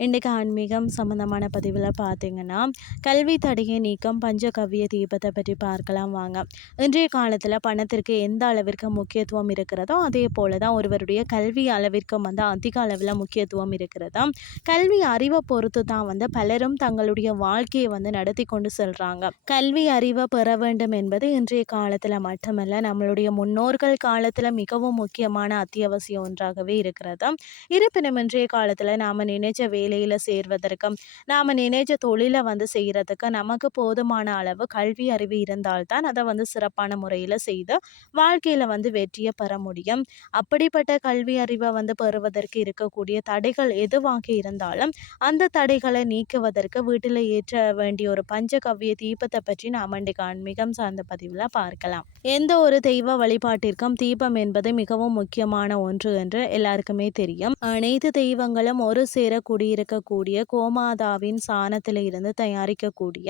இன்றைக்கு ஆன்மீகம் சம்மந்தமான பதிவில் பார்த்தீங்கன்னா கல்வி தடையை நீக்கம் பஞ்சகவ்ய தீபத்தை பற்றி பார்க்கலாம் வாங்க. இன்றைய காலத்தில் பணத்திற்கு எந்த அளவிற்கு முக்கியத்துவம் இருக்கிறதோ அதே போல தான் ஒருவருடைய கல்வி அளவிற்கும் வந்து அதிக அளவில் முக்கியத்துவம் இருக்கிறதா கல்வி அறிவை பொறுத்து தான் வந்து பலரும் தங்களுடைய வாழ்க்கையை வந்து நடத்தி கொண்டு செல்கிறாங்க கல்வி அறிவை பெற வேண்டும் என்பது இன்றைய காலத்தில் மட்டுமல்ல நம்மளுடைய முன்னோர்கள் காலத்தில் மிகவும் முக்கியமான அத்தியாவசியம் ஒன்றாகவே இருக்கிறது. இருப்பினும் இன்றைய காலத்தில் நாம் நினைச்ச வேலையில் சேர்வதற்கும் நாம் நினைச்ச தொழிலை வந்து செய்கிறதுக்கு நமக்கு போதுமான அளவு கல்வி அறிவு இருந்தால்தான் அதை வந்து சிறப்பான முறையில் செய்து வாழ்க்கையில் வந்து வெற்றியை பெற முடியும். அப்படிப்பட்ட கல்வி அறிவை வந்து பெறுவதற்கு இருக்கக்கூடிய தடைகள் எதுவாக இருந்தாலும் அந்த தடைகளை நீக்குவதற்கு வீட்டில் ஏற்ற வேண்டிய ஒரு பஞ்சகவ்ய தீபத்தை பற்றி நாம் இன்றைக்கு ஆன்மீகம் சார்ந்த பதிவில் பார்க்கலாம். எந்த ஒரு தெய்வ வழிபாட்டிற்கும் தீபம் என்பது மிகவும் முக்கியமான ஒன்று என்று எல்லாருக்குமே தெரியும். அனைத்து தெய்வங்களும் ஒரு சேர இருக்கக்கூடிய கோமாதாவின் சாணத்தில் இருந்து தயாரிக்கக்கூடிய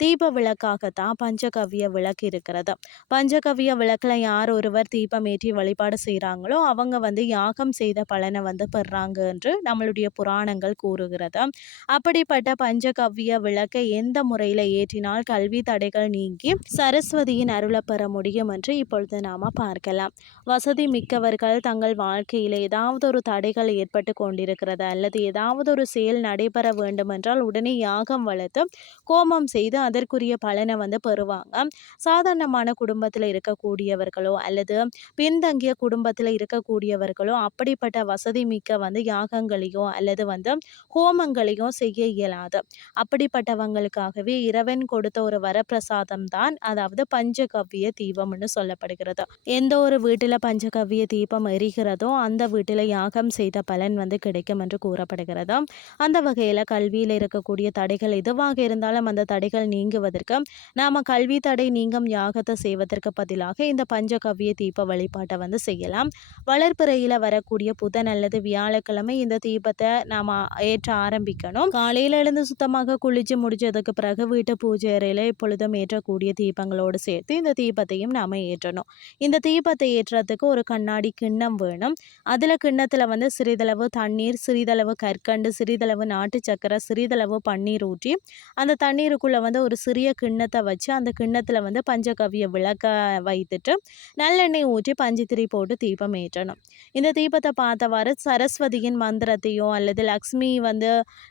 தீப விளக்காகத்தான் பஞ்சகவ்ய விளக்கு இருக்கிறது. பஞ்சகவ்ய விளக்கில் யார் ஒருவர் தீபம் ஏற்றி வழிபாடு செய்கிறாங்களோ அவங்க வந்து யாகம் செய்த பலனை வந்து பெறாங்க என்று நம்மளுடைய புராணங்கள் கூறுகிறது. அப்படிப்பட்ட பஞ்சகவ்ய விளக்கை எந்த முறையில் ஏற்றினால் கல்வி தடைகள் நீங்கி சரஸ்வதியின் அருளை பெற முடியும் என்று இப்பொழுது நாம பார்க்கலாம். வசதி மிக்கவர்கள் தங்கள் வாழ்க்கையில் ஏதாவது ஒரு தடைகள் ஏற்பட்டு கொண்டிருக்கிறது அல்லது ஏதாவது ஒரு செயல் நடைபெற வேண்டுமென்றால் உடனே யாகம் வளர்த்து கோமம் செய்து அதற்குரிய பலனை வந்து பெறுவாங்க. சாதாரணமான குடும்பத்தில் இருக்கக்கூடியவர்களோ அல்லது பின்தங்கிய குடும்பத்தில் இருக்கக்கூடியவர்களோ அப்படிப்பட்ட வசதி மிக்க வந்து யாகங்களையோ அல்லது வந்து ஹோமங்களையோ செய்ய இயலாது. அப்படிப்பட்டவங்களுக்காகவே இறைவன் கொடுத்த ஒரு வரப்பிரசாதம் தான் அதாவது பஞ்சகவ்ய தீபம்னு சொல்லப்படுகிறது. எந்த ஒரு வீட்டில் பஞ்சகவ்விய தீபம் எரிகிறதோ அந்த வீட்டில் யாகம் செய்த பலன் வந்து கிடைக்கும் என்று கூறப்படுகிறது. அந்த வகையில் கல்வியில் இருக்கக்கூடிய தடைகள் எதுவாக இருந்தாலும் அந்த தடைகள் நீங்குவதற்கு நாம் கல்வி தடை நீங்கும் யாகத்தை செய்வதற்கு பதிலாக இந்த பஞ்சகவ்ய தீப வழிபாட்டை வந்து செய்யலாம். வளர்ப்புறையில் வரக்கூடிய புதன் அல்லது வியாழக்கிழமை இந்த தீபத்தை நாம் ஏற்ற ஆரம்பிக்கணும். காலையில் எழுந்து சுத்தமாக குளிச்சு முடிச்சதுக்கு பிறகு வீட்டு பூஜை அறையில் இப்பொழுதும் ஏற்றக்கூடிய தீபங்களோடு சேர்த்து இந்த தீபத்தையும் நாம் ஏற்றணும். இந்த தீபத்தை ஏற்றுறதுக்கு ஒரு கண்ணாடி கிண்ணம் வேணும். அதில் கிண்ணத்தில் வந்து சிறிதளவு தண்ணீர் சிறிதளவு கற்கண்டு சிறிதளவு நாட்டு சக்கரை சிறிதளவு பன்னீர் ஊற்றி அந்த தண்ணீருக்குள்ளே வந்து ஒரு சிறிய கிண்ணத்தை வச்சு அந்த கிண்ணத்தில் வந்து பஞ்சகவியை விளக்க வைத்துட்டு நல்லெண்ணெய் ஊற்றி பஞ்சுத்திரி போட்டு தீபம் ஏற்றணும். இந்த தீபத்தை பார்த்தவாறு சரஸ்வதியின் மந்திரத்தையோ அல்லது லக்ஷ்மி வந்து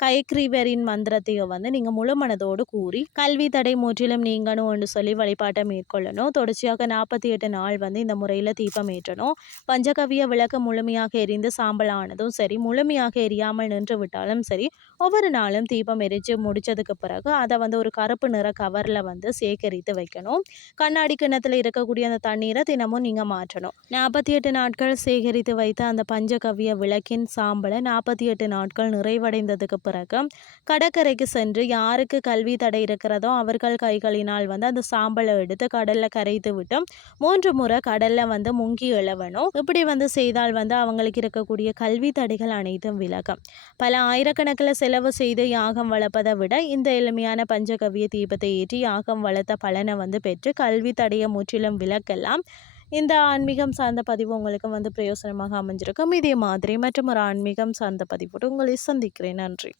கைக்ரீவரின் மந்திரத்தையோ வந்து நீங்கள் முழு மனதோடு கூறி கல்வி தடை முற்றிலும் நீங்கணும் என்று சொல்லி வழிபாட்டை மேற்கொள்ளணும். தொடர்ச்சியாக நாற்பத்தி எட்டு நாள் வந்து இந்த முறையில் தீபம் ஏற்றணும். பஞ்சகவிய விளக்கு முழுமையாக எரிந்து சாம்பல் ஆனதும் சரி முழுமையாக எரியாமல் நின்று எடுத்தாலும் சரி ஒவ்வொரு நாளும் தீபம் எரித்து முடித்ததுக்கு பிறகு அதை வந்து ஒரு கருப்பு நிற கவரில் வந்து சேகரித்து வைக்கணும். கண்ணாடி கிண்ணத்தில் இருக்கக்கூடிய அந்த தண்ணீரை தினமும் நீங்கள் மாற்றணும். நாற்பத்தி எட்டு நாட்கள் சேகரித்து வைத்த அந்த பஞ்சகவிய விளக்கின் சாம்பலை நாற்பத்தி எட்டு நாட்கள் நிறைவடைந்ததுக்கு பிறகு கடற்கரைக்கு சென்று யாருக்கு கல்வி தடை இருக்கிறதோ அவர்கள் கைகளினால் வந்து அந்த சாம்பலை எடுத்து கடலில் கரைத்து விட்டு மூன்று முறை கடலில் வந்து முங்கி எழவணும். இப்படி வந்து செய்தால் வந்து அவங்களுக்கு இருக்கக்கூடிய கல்வி தடைகள் அனைத்தும் விலகும். பல ஆயிரக்கணக்கில் செலவு செய்து யாகம் வளர்ப்பதை விட இந்த எளிமையான பஞ்சகவிய தீபத்தை ஏற்றி யாகம் வளர்த்த பலனை வந்து பெற்று கல்வி தடைய முற்றிலும் விலக்கெல்லாம் இந்த ஆன்மீகம் சார்ந்த பதிவு உங்களுக்கு வந்து பிரயோசனமாக அமைஞ்சிருக்கும். இதே மாதிரி மற்றும் ஒரு ஆன்மீகம் சார்ந்த பதிவோடு உங்களை சந்திக்கிறேன். நன்றி.